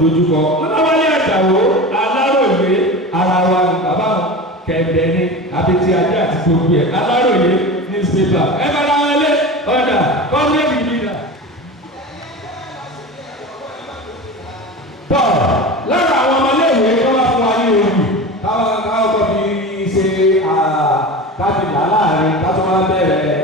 dojúkọ Ọláwálé Àjàó Aláròyé ara wa ní bàbá wọn kẹ̀kẹ́ ní abetí ajé àti gbogbo ẹ̀ Aláròyé newspaper ẹ bá ra wọlé ọ̀dà kọ́ńtẹ́ẹ̀tì nígbà. tọ́ lára àwọn ọmọléèwé tó wá fún wa ní òbí káwọn kọ́ fi ṣe kábìlà láàrin kátó wá bẹ̀rẹ̀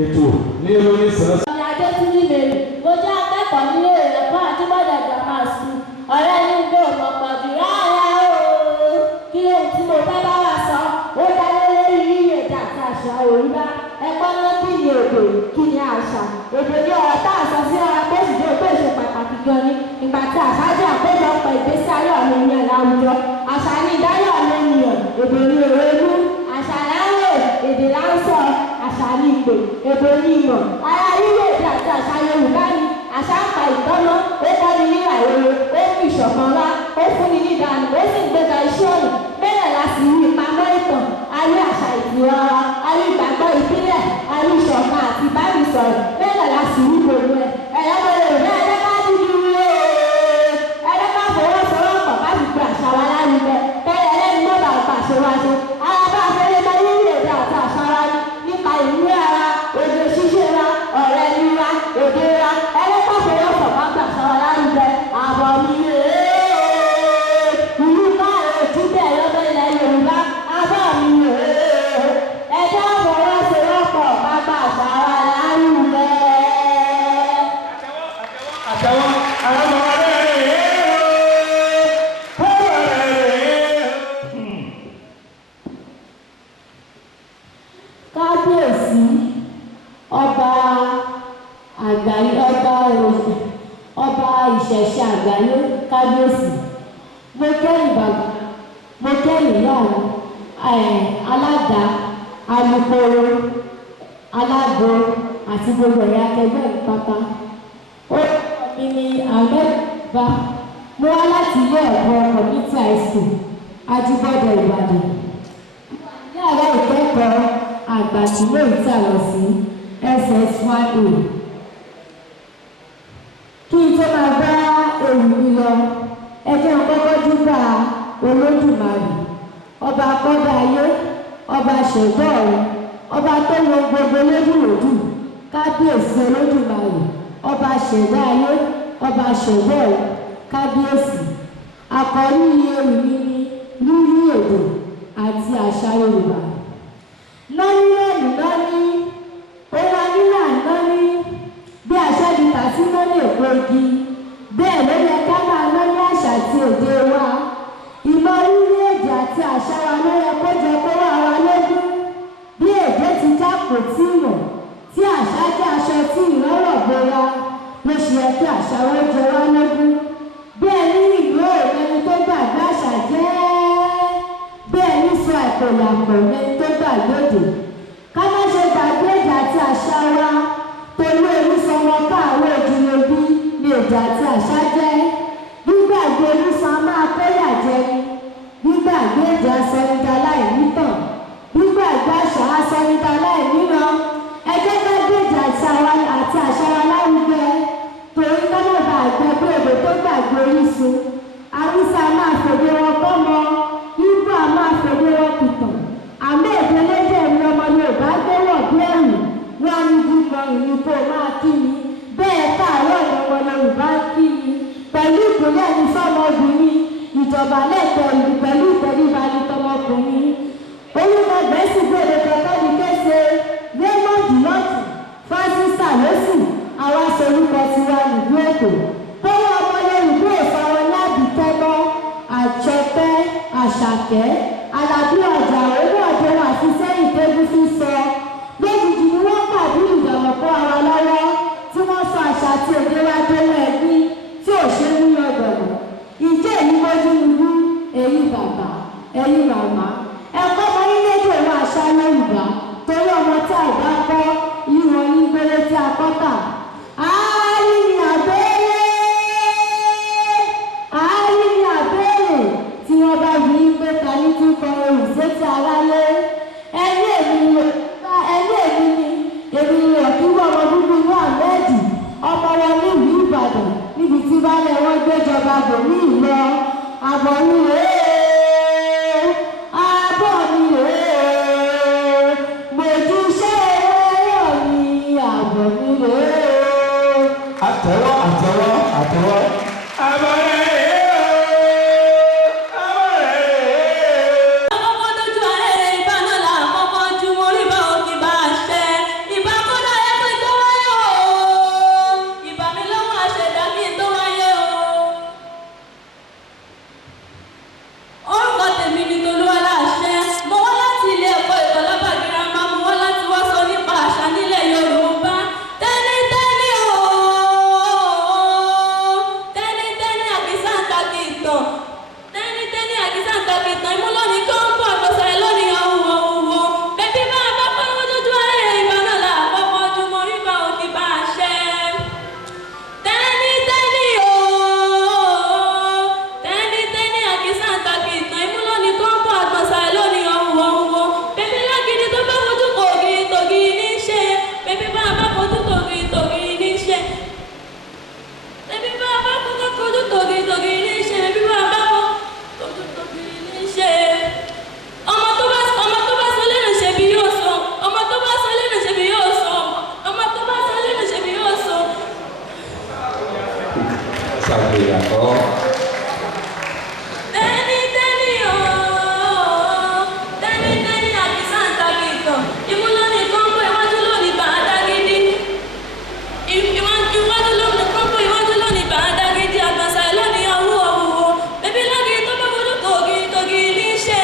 ètò ní orí sàn. ọ̀nà Adétúnjí Mary mo jẹ́ akẹ́kọ̀ọ́ nílé ẹ̀kọ́ Àjíbọ̀dé Grammar School ọ̀rẹ́ ní ìgbé ọ̀nà pàdé rárá o kí ohun tí mo fẹ́ bá wà sọ ó dálé lórí yíyẹ èdè àti àṣà Yorùbá ẹ̀kọ́ náà kí ni èdè kí ni àṣà èdè ní ọ̀rọ̀ tá a sọ sí ara pé ìdíje ògbé ìṣe pàtàkì gan ni ìgbà tí àṣà jẹ́ àpéjọpọ̀ ìgbésí ayé ọ̀nà ènìyàn láwùjọ àṣà ní ìdáyọ̀ ọ̀nà ènìyàn èdè ní òrèlú àṣà láwò èdè láńsọ àṣà ní ìpè èdè ní ìmọ̀ ara yíyẹ èdè àti àṣà Yorùbá ni àṣà ń pa ìtọ́nà ó kọ́ni ní àìrere ó fi ìṣọ̀kan wá ó fúnni ní ìdánù ó sì ń gbéga iṣẹ́ ọ̀nà bẹ́ẹ̀ la sì rí ìpamọ́ ìtàn ayé àṣà ìdíra wa ayé ìgbàgbọ́ ìbílẹ̀ ayé ìṣọ̀kan àti ìbánisọ̀rọ̀ bẹ́ẹ̀ la sì rí gbogbo ẹ̀ ẹ̀yọ́ mọ̀ Yorùbá ẹ̀jẹ̀ ká dúdú ẹ̀jẹ̀ ká fọwọ́sowọ́pọ̀ ká fi gbé àṣà wa lárugẹ bẹ́ẹ̀ ẹlẹ́ni mọ́ bá pàṣẹ wá ṣe alábá afẹ́lẹ́ máa yí èdè àti àṣà wa nípa ìwé ara èdè ṣíṣe wa ọ̀rẹ́ ní wa èdè wa ẹlẹ́ ká fọwọ́sọ̀ ká gbé àṣà wa lárugẹ àbọ̀ mi ìlú káàró ìtúbẹ̀ lọ́dọ̀ ilẹ̀ Yorùbá àbọ̀ mi ẹjẹ́ fọwọ́sowọ́pọ̀ ká gbé àṣà wa lárugẹ. àtẹwọ́ àwọn ọmọ kábíyèsí ọba àgbáyé ọba ìṣẹ̀ṣe àgbáyé kábíyèsí mo kẹ́yìn bàbá mo kẹ́yìn yàrá alága alukoro alágo àti gbogbo ẹ̀yà akẹgbẹ́ mi pátá ó mi ní ahmed bá mo wá láti ilé ẹ̀kọ́ community high school Ajíbọ̀dé Ìbàdàn yàrá ìkẹ́kọ̀ọ́ àgbà tí lóyún tà lọ sí SS1A kí n tó máa bá èrò mi lọ ẹjẹ́ kọ́kọ́ dúpà Olódùmarè ọba akọ́dá ayé ọba ṣẹ̀dá ọ̀run ọba tó wo gbogbo lójúlójú kábíyèsí Olódùmarè ọba ṣẹ̀dá ayé ọba ṣẹ̀dá ọ̀run kábíyèsí àkọ́rí ewì mi ní rírí èdè àti àṣà Yorùbá lọ́ní ẹ̀lú lọ́ní ohun anílà lọ́ní bí àṣà di tàbí lọ́ní èpo igi bẹ́ẹ̀ ló yẹ ká máa lọ́ní àṣà àti èdè wa ìmọ̀ rírí èdè àti àṣà wa ló yẹ kó jẹ kó wà wá lógún bí èdè ti já kò tí mọ̀ tí àṣà jẹ́ aṣọ tí ìrọ́rọ̀ bora ló ṣe yẹ kí àṣà wọn jẹ wá lógún bí ẹni ìlú òmẹni tó gbàgbé àṣà jẹ́ bẹ́ẹ̀ ní sọ àìkòlàpọ̀ mẹni tó gbàgbọ́dọ̀ ká má ṣe gbàgbé èdè àti àṣà wa torí onísọmọ káàárọ̀ òjìlẹ̀ bí ní èdè àti àṣà jẹ́ gbígbàgbé onísan máa kóyà jẹ gbígbàgbé èdè asọ̀nidà láì nítàn gbígbàgbé àṣà asọ̀nidà láì níran ẹ jẹ́ ká gbé èdè àti àṣà wa lárugẹ torí ká má bàa gbàgbé èdè tó gbàgbé orísun Haúsá máa fòde wọn kọ́ mọ́ Ìgbò a máa fòde wọn kùtàn àmì èdè lédè ní ọmọ Yorùbá gbéwọ̀ bí ẹ̀rù wọn ní gbígbọ́ ìlú kó máa kí ni bẹ́ẹ̀ káàárọ̀ ní ọmọ Yorùbá kí ni pẹ̀lú ìpínlẹ̀ ní fọ́mọbìnrin ìjọba lẹ́tọ̀ọ́ ìlú pẹ̀lú ìtẹríba ní tọmọkùnrin olùkọ́ gbèsè gbèrè kẹ̀kẹ́ ní kése Raymond lọ́tù Francis alosi àwa sorúkọ tiwa nìlú Èkó tọ́wọ́ ọmọ Yorùbá ìfọwọ́ ní àbítẹ́mọ́ Àjọkẹ́ Àṣàkẹ́ Alábí ọjà owó ọdẹ wà sí sẹ́yìn tébù sísọ lójijì ni wọ́n pàdé ìdààmú kó ara lọ́wọ́ tí wọ́n sọ àṣà àti èdè wa délé ẹbí tí ò ṣe ń yọ gbọ̀gbọ̀ ìjẹ́ èyí mọ́jú nínú èyí bàbá èyí màmá ẹ̀kọ́ ọmọ nílé èdè ìwọ àṣà Yorùbá torí ọmọ tí àìbá kọ́ ìwọ̀n ní gbélé tí a kọ́ tà á rí ní àbẹ́rẹ́. àbọ̀ mi rèé àbọ̀ mi rèé mojúṣe ẹlẹ́yọ̀ mi àbọ̀ mi rèé. àtẹ́wọ́ àtẹ́wọ́ àtẹ́wọ́. àbọ̀ rẹ̀ rèé o àbọ̀ rẹ̀ rèé. àkọ́kọ́ lójú ayé ìbá náà là àkọ́kọ́ ju orí bá òkè bá ṣẹ ìbá kódà yẹ pé tó wáyé o ìbá mi lọ́wọ́ àṣẹdá kí n tó wáyé o. orúkọ tèmi ni Tolúwaláṣẹ mo wá láti ilé ẹ̀kọ́ Ìtọ́lábà girama mo wá láti wá sọ nípa àṣà nílẹ̀ Yorùbá. Tẹ́nítẹ́ní o tẹ́nítẹ́ní àkísà ń ta kì í tàn tẹ́nítẹ́ní àkísà ń ta kì í tàn imú lónìí tó ń bọ̀ àgbọ̀sẹ̀ lónìí ọ̀hún bẹ́bí bá a bá pẹ́ wọ́n lójú ayé ìbá náà là àkọ́kọ́ ju mo rí bá òkè bá a ṣẹ. Tẹ́nítẹ́ní o tẹ́nítẹ́ní àkísà ń ta kì í tàn imú lónìí tó ń bọ̀ àgbọ̀sẹ̀ lónìí ọ̀hún bẹ́bí lágídí tó bá fojú kògì tògì ní ṣe bẹ́bí bá a bá fojú tògì tògì ní ṣe bẹ́bí bá a bá fojú tògì tògì ní ṣe bẹ́bí bá a bá fojú tògì ní ṣe. ọmọ tó bá sọ lẹ́nu ṣe bí yóò sọ ọmọ tó bá sọ lẹ́nu ṣe bí yóò sọ ọmọ tó bá sọ lẹ́nu ṣe bí yóò sọ. ṣàgbéyàwó. Tẹ́nítẹ́ní o tẹ́nítẹ́ní àkísà ń ta kì í tàn imú lónìí kọ́ńpọ̀ iwájú lónìí bá a dá gidi iwájú lónìí kọ́ńpọ̀ iwájú lónìí bá a dá gidi àgbàsà lónìí ọ̀hún bébí lágìrì tó bá fojú tògì tògì ní ṣe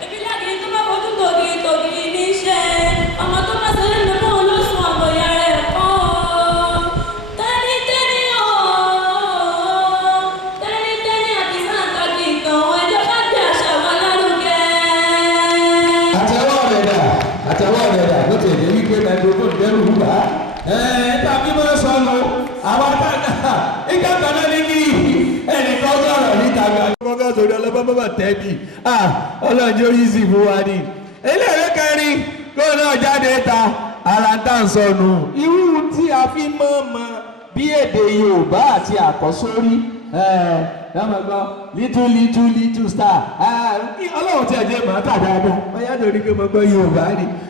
bébí lágìrì tó bá fojú tògì tògì ní ṣe ọmọ tó bá sọ lẹ́nu mọ́ olóṣùn àbọ̀yà rẹ̀ kọ́ tẹ́nítẹ́ní o tẹ́nítẹ́ní àkísà ń ta kì í tàn ẹjọ́ bá gbé àṣà wa lárugẹ. àtẹ́wọ́ rẹ̀ dà àtẹ́wọ́ rẹ̀ dà ló tẹ̀lé wípé microphone dẹ́rù wúbà. tàbí mo sọnù àwọn àtàkà ìgbà kan náà ní kí ẹnìkan sọ̀rọ̀ níta gbà. kọ́kọ́ sórí ọlọ́pàá tẹ́bi ọlọ́jọ́ yìí sì fún wa ní. eléyìí kẹrin kó náà jáde ta ara ń tà ń sọnù. irú tí a fi mọ̀ mọ̀ bí èdè Yorùbá àti àkọ́sórí dáhùn gbọ́ little star ọlọ́run tí a jẹ́ màá tà dáadáa ọ̀yá torí pé mo gbọ́ Yorùbá ni.